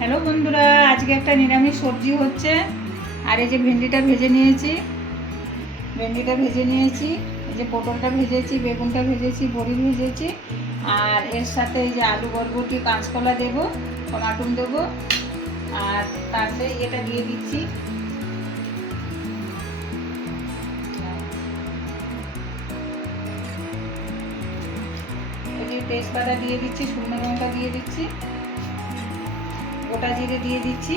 Hello বন্ধুরা, আজকে একটা নিরামিষ সবজি হচ্ছে। আর এই যে ভেন্ডিটা ভেজে নিয়েছি, এই যে পটলটা ভেজেছি, বেগুনটা ভেজেছি, বড়ি ভেজেছি। আর এর সাথে এই যে আলু বরবটি, কাঁচকলা দেবো, টমাটো দেবো। আর তাতে এটা দিয়ে দিচ্ছি, এই যে তেজপাতা দিয়ে দিচ্ছি, শুকনো লঙ্কা দিয়ে দিচ্ছি, গোটা জিরে দিয়ে দিচ্ছি।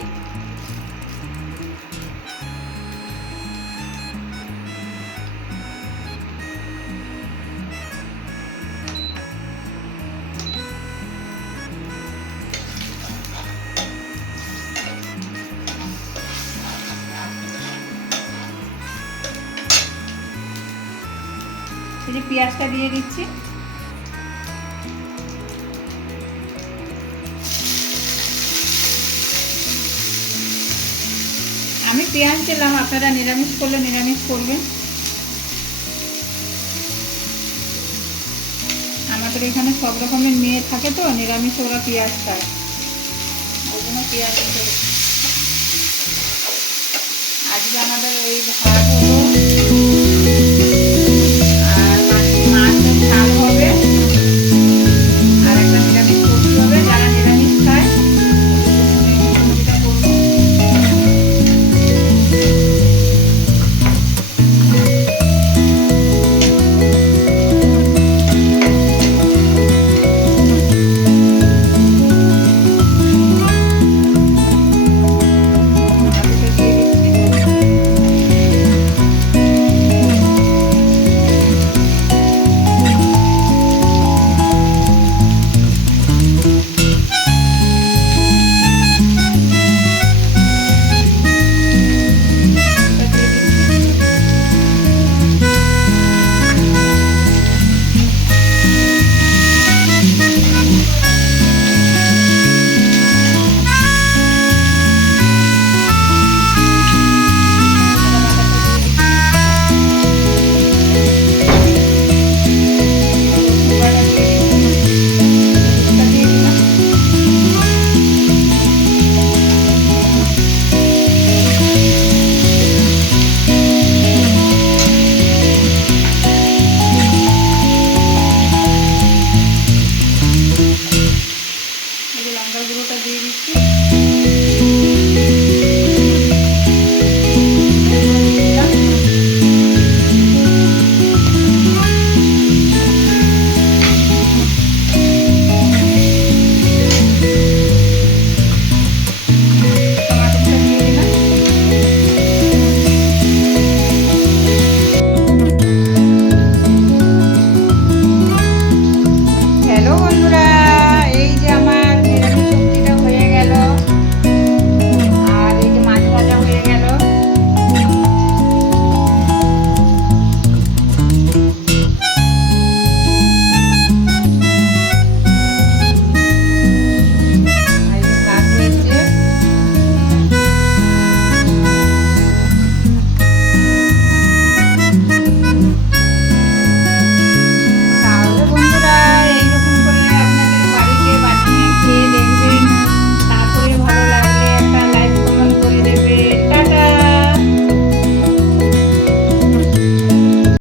এই যে পেঁয়াজটা দিয়ে দিচ্ছি। আমি পেঁয়াজ দিলাম, আপনারা নিরামিষ করলে নিরামিষ করবেন। আমাদের এখানে সব রকমের মেয়ে থাকে তো, নিরামিষ ওরা পেঁয়াজ খায়, ওই জন্য পেঁয়াজ দিতে। আজকে আমাদের ওই ভাত হলো,